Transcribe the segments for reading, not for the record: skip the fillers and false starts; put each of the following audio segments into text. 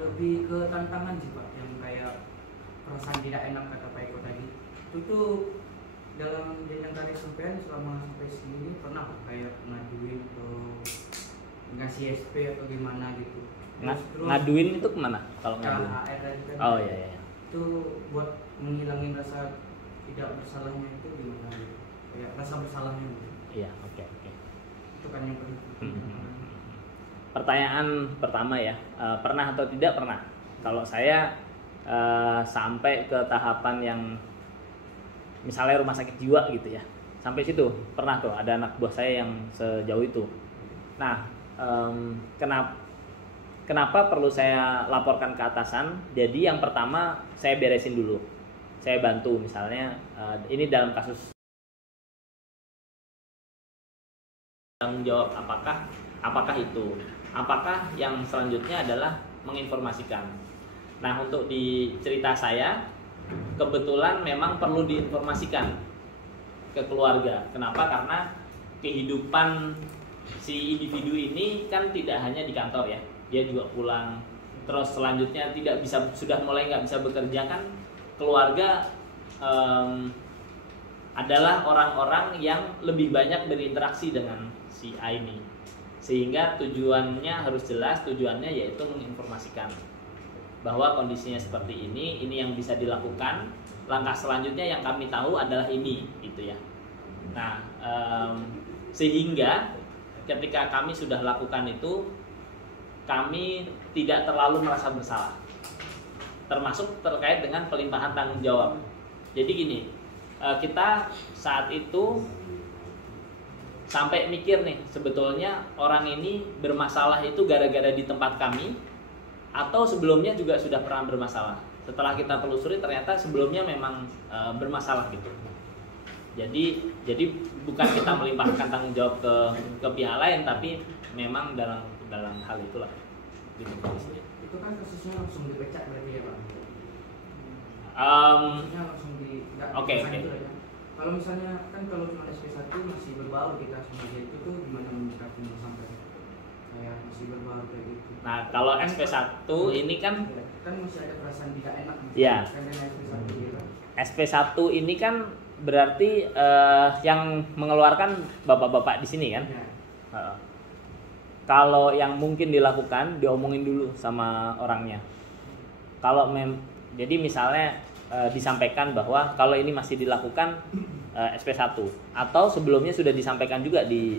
lebih ke tantangan sih Pak, yang kayak perasaan tidak enak kata Pak Eko tadi. Itu tuh dalam jenjang karir sampean selama sampai sini pernah kayak ngaduin atau ngasih SP atau gimana gitu? Ngaduin itu kemana kalau ngaduin? KHR tadi kan. Oh iya. Itu buat menghilangin rasa tidak bersalahnya itu gimana gitu? Kayak rasa bersalahnya gitu. Iya, oke. Itu kan yang penting. Pertanyaan pertama ya, pernah atau tidak pernah? Kalau saya sampai ke tahapan yang misalnya rumah sakit jiwa gitu ya, sampai situ pernah tuh ada anak buah saya yang sejauh itu. Nah, kenapa perlu saya laporkan ke atasan? Jadi yang pertama saya beresin dulu, saya bantu misalnya ini dalam kasus tanggung jawab apakah itu, apakah yang selanjutnya adalah menginformasikan. Nah, untuk di cerita saya kebetulan memang perlu diinformasikan ke keluarga. Kenapa? Karena kehidupan si individu ini kan tidak hanya di kantor ya, dia juga pulang. Terus selanjutnya sudah mulai nggak bisa bekerja kan. Keluarga adalah orang-orang yang lebih banyak berinteraksi dengan si A ini, sehingga tujuannya harus jelas. Tujuannya yaitu menginformasikan bahwa kondisinya seperti ini yang bisa dilakukan. Langkah selanjutnya yang kami tahu adalah ini, gitu ya. Nah, sehingga ketika kami sudah lakukan itu, kami tidak terlalu merasa bersalah, termasuk terkait dengan pelimpahan tanggung jawab. Jadi gini, kita saat itu sampai mikir nih, sebetulnya orang ini bermasalah itu gara-gara di tempat kami atau sebelumnya juga sudah pernah bermasalah. Setelah kita telusuri ternyata sebelumnya memang bermasalah gitu. Jadi bukan kita melimpahkan tanggung jawab ke pihak lain, tapi memang dalam hal itulah gitu. Itu kan kasusnya langsung dipecat berarti ya Pak? Kasusnya langsung Oke. Kalau misalnya kan kalau cuma SP1 masih berbaur kita sama dia, itu tuh gimana menyikapinya sampai kayak masih berbaur kayak gitu? Nah, kalau SP1 ini kan masih ada perasaan tidak enak. Iya. Karena SP1 gitu. SP1 ini kan berarti yang mengeluarkan bapak-bapak di sini kan? Ya. Kalau yang mungkin dilakukan, diomongin dulu sama orangnya. Jadi misalnya disampaikan bahwa kalau ini masih dilakukan SP1, atau sebelumnya sudah disampaikan juga di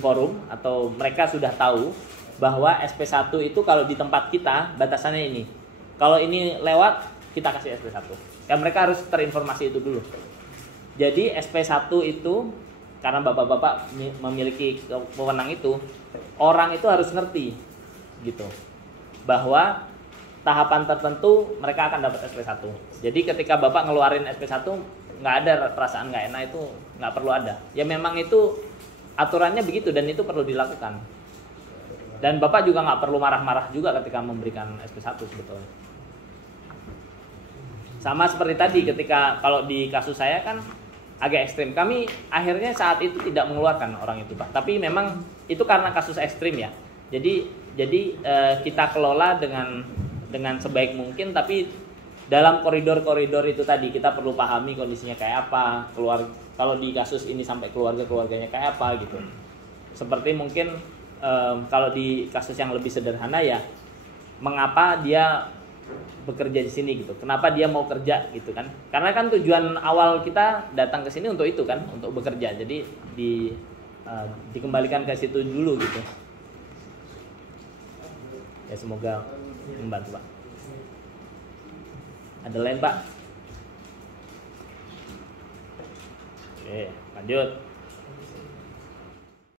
forum, atau mereka sudah tahu bahwa SP1 itu kalau di tempat kita batasannya ini. Kalau ini lewat, kita kasih SP1. Ya, mereka harus terinformasi itu dulu. Jadi SP1 itu karena bapak-bapak memiliki wewenang itu, orang itu harus ngerti gitu bahwa tahapan tertentu mereka akan dapat SP1. Jadi ketika bapak ngeluarin SP1 nggak ada perasaan nggak enak, itu nggak perlu ada. Ya memang itu aturannya begitu dan itu perlu dilakukan. Dan bapak juga nggak perlu marah-marah juga ketika memberikan SP1 sebetulnya. Sama seperti tadi ketika kalau di kasus saya kan agak ekstrim. Kami akhirnya saat itu tidak mengeluarkan orang itu Pak. Tapi memang itu karena kasus ekstrim ya. Jadi kita kelola dengan sebaik mungkin, tapi dalam koridor-koridor itu tadi kita perlu pahami kondisinya kayak apa, kalau di kasus ini sampai keluarganya kayak apa gitu. Seperti mungkin kalau di kasus yang lebih sederhana ya, mengapa dia bekerja di sini gitu, kenapa dia mau kerja gitu kan, karena kan tujuan awal kita datang ke sini untuk itu kan, untuk bekerja. Jadi dikembalikan ke situ dulu gitu. Ya semoga membantu Pak. Ada lain Pak? Oke, lanjut.